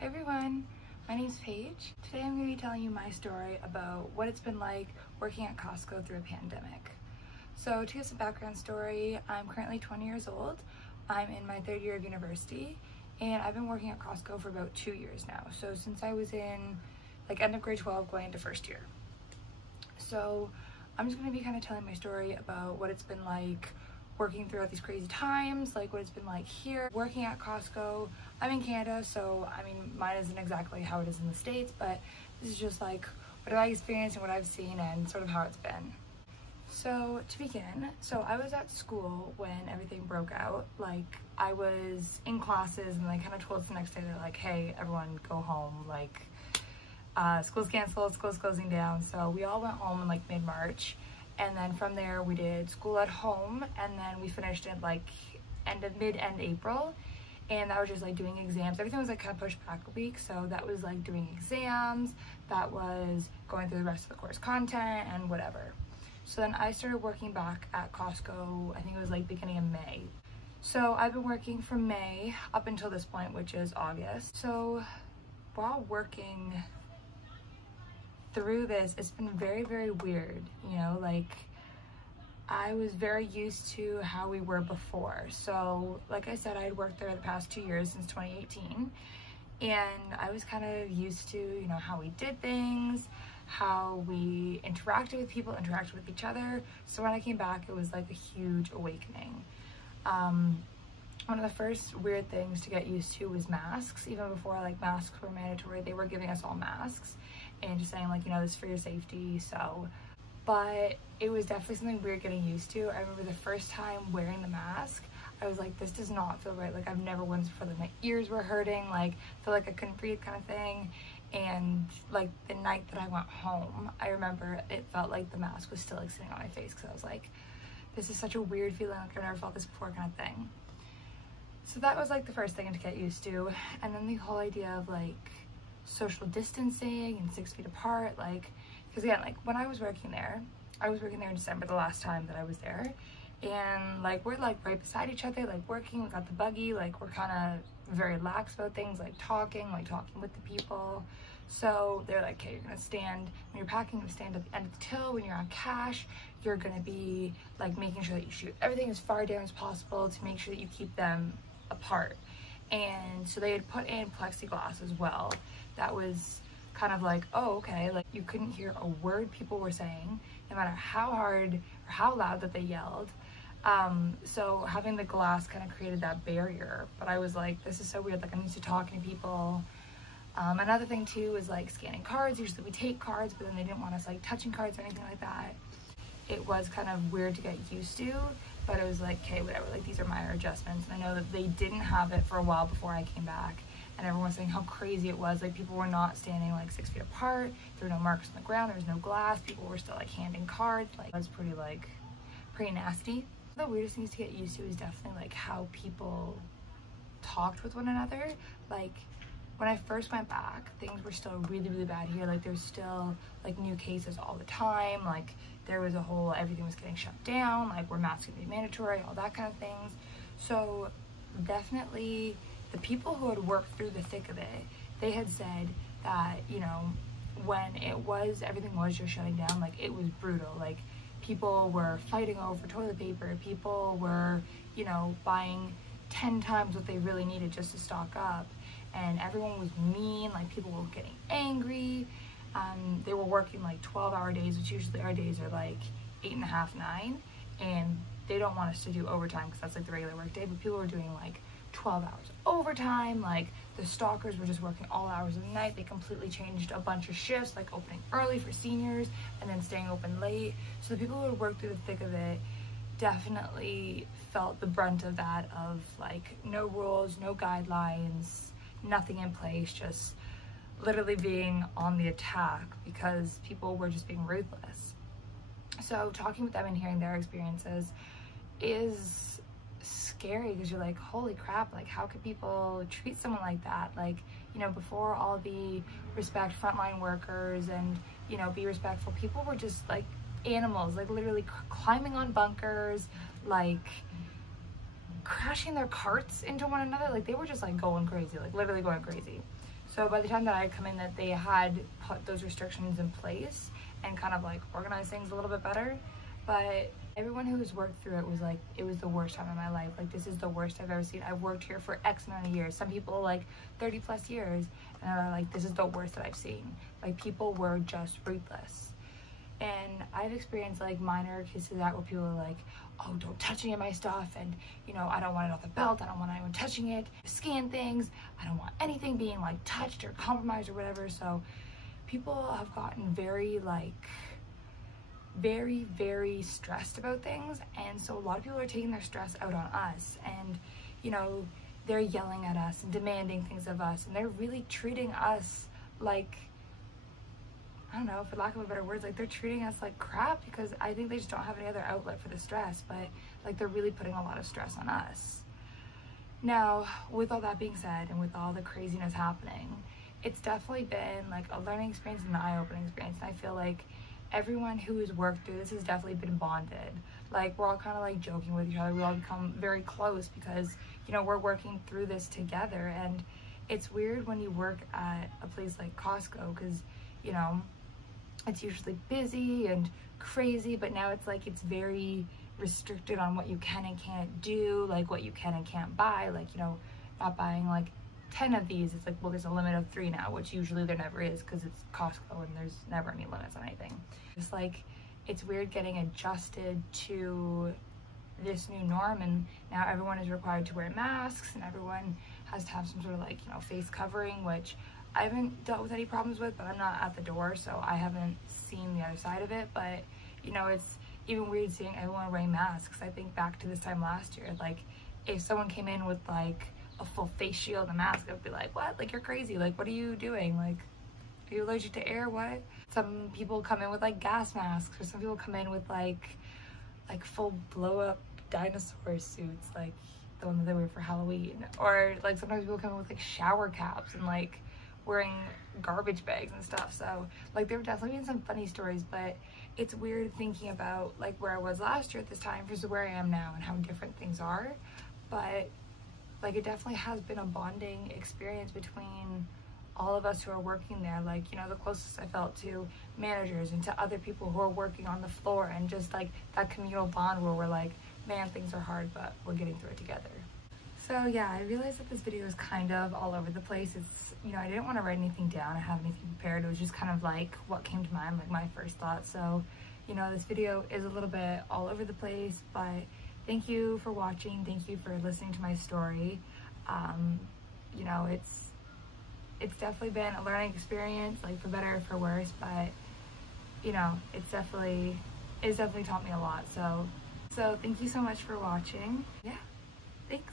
Hi everyone, my name's Paige. Today I'm going to be telling you my story about what it's been like working at Costco through a pandemic. So to give some background story, I'm currently 20 years old. I'm in my third year of university and I've been working at Costco for about 2 years now. So since I was in end of grade 12 going into first year. So I'm just going to be kind of telling my story about what it's been like working throughout these crazy times, like what it's been like here working at Costco. I'm in Canada, so I mean mine isn't exactly how it is in the States, but this is just like what I experienced and what I've seen and sort of how it's been. So to begin, I was at school when everything broke out. Like I was in classes and they kind of told us the next day, they're like, hey everyone go home, like school's canceled, school's closing down. So we all went home in like mid-March. And then from there we did school at home, and then we finished in like mid-end April, and that was just like doing exams. Everything was like kind of pushed back a week, so that was like doing exams, that was going through the rest of the course content and whatever. So then I started working back at Costco, I think it was like beginning of May. So I've been working from May up until this point, which is August. So while working through this, it's been very, very weird, you know, like I was very used to how we were before. So like I said, I had worked there the past 2 years since 2018, and I was kind of used to, you know, how we did things, how we interacted with people, interacted with each other. So when I came back, it was like a huge awakening. One of the first weird things to get used to was masks. Even before like masks were mandatory, they were giving us all masks and just saying like, you know, this is for your safety. So, but it was definitely something weird getting used to. I remember the first time wearing the mask, I was like, this does not feel right. Like I've never worn this before. Like my ears were hurting, like I felt like I couldn't breathe kind of thing. And like the night that I went home, I remember it felt like the mask was still like sitting on my face, because I was like, this is such a weird feeling, like I've never felt this before kind of thing. So that was like the first thing to get used to. And then the whole idea of like social distancing and 6 feet apart, like, because again, like when I was working there in December, the last time that I was there, and like we're like right beside each other, like working, we got the buggy, like we're kind of very lax about things, like talking with the people. So they're like, okay, you're gonna stand when you're packing, you're gonna stand at the end of the till. When you're on cash, you're gonna be like making sure that you shoot everything as far down as possible to make sure that you keep them apart. And so they had put in plexiglass as well. That was kind of like, oh, okay, like you couldn't hear a word people were saying, no matter how hard or how loud that they yelled. So having the glass kind of created that barrier, but I was like, this is so weird, like I'm used to talking to people. Another thing too is like scanning cards. Usually we take cards, but then they didn't want us like touching cards or anything like that. It was kind of weird to get used to, but it was like, okay, whatever, like these are minor adjustments. And I know that they didn't have it for a while before I came back, and everyone was saying how crazy it was. Like people were not standing like 6 feet apart, there were no marks on the ground, there was no glass, people were still like handing cards. Like it was pretty nasty. The weirdest things to get used to is definitely like how people talked with one another. Like when I first went back, things were still really, really bad here. Like there's still like new cases all the time. Like there was everything was getting shut down. Like were masks gonna be mandatory, all that kind of things. So definitely the people who had worked through the thick of it, they had said that, you know, when everything was just shutting down, like it was brutal. Like people were fighting over toilet paper. People were, you know, buying 10 times what they really needed just to stock up. And everyone was mean, like people were getting angry. They were working like 12-hour days, which usually our days are like 8.5, 9. And they don't want us to do overtime because that's like the regular work day, but people were doing like 12 hours overtime. Like the stalkers were just working all hours of the night. They completely changed a bunch of shifts, like opening early for seniors and then staying open late. So the people who had worked through the thick of it definitely felt the brunt of that, of like no rules, no guidelines, nothing in place, just literally being on the attack because people were just being ruthless. So talking with them and hearing their experiences is scary, because you're like, holy crap, like how could people treat someone like that? Like, you know, before all the respect frontline workers and, you know, be respectful, people were just like animals, like literally climbing on bunkers, like crashing their carts into one another. Like they were just like going crazy, like literally going crazy. So by the time that I had come in, that they had put those restrictions in place and kind of like organized things a little bit better. But everyone who's worked through it was like, it was the worst time of my life. Like, this is the worst I've ever seen. I've worked here for X amount of years. Some people like 30 plus years, and they're like, this is the worst that I've seen. Like, people were just ruthless. And I've experienced like minor cases of that where people are like, oh, don't touch any of my stuff, and you know, I don't want it off the belt, I don't want anyone touching it, scan things, I don't want anything being like touched or compromised or whatever. So people have gotten very like very stressed about things, and so a lot of people are taking their stress out on us, and you know, they're yelling at us and demanding things of us, and they're really treating us like, I don't know, for lack of a better words, like they're treating us like crap, because I think they just don't have any other outlet for the stress, but like they're really putting a lot of stress on us. Now, with all that being said, and with all the craziness happening, it's definitely been like a learning experience and an eye-opening experience, and I feel like everyone who has worked through this has definitely been bonded. Like, we're all kind of like joking with each other, we all become very close because, you know, we're working through this together. And it's weird when you work at a place like Costco, because, you know, it's usually busy and crazy, but now it's like it's very restricted on what you can and can't do, like what you can and can't buy. Like, you know, not buying like 10 of these. It's like, well, there's a limit of 3 now, which usually there never is because it's Costco and there's never any limits on anything. Just like, it's weird getting adjusted to this new norm, and now everyone is required to wear masks and everyone has to have some sort of like, you know, face covering, which I haven't dealt with any problems with, but I'm not at the door, so I haven't seen the other side of it. But, you know, it's even weird seeing everyone wearing masks. I think back to this time last year, like, if someone came in with like a full face shield and mask, I'd be like, what? Like, you're crazy. Like, what are you doing? Like, are you allergic to air? What? Some people come in with like gas masks, or some people come in with like full blow up dinosaur suits, like the one that they wear for Halloween. Or like sometimes people come in with like shower caps and like wearing garbage bags and stuff. So like, there have definitely been some funny stories, but it's weird thinking about like where I was last year at this time versus where I am now and how different things are. But like, it definitely has been a bonding experience between all of us who are working there. Like, you know, the closest I felt to managers and to other people who are working on the floor, and just like that communal bond where we're like, man, things are hard, but we're getting through it together. So yeah, I realized that this video is kind of all over the place. It's, you know, I didn't want to write anything down, I have anything prepared. It was just kind of like what came to mind, like my first thoughts. So, you know, this video is a little bit all over the place, but thank you for watching. Thank you for listening to my story. You know, it's definitely been a learning experience, like for better or for worse, but you know, it's definitely taught me a lot. So thank you so much for watching. Yeah, thanks.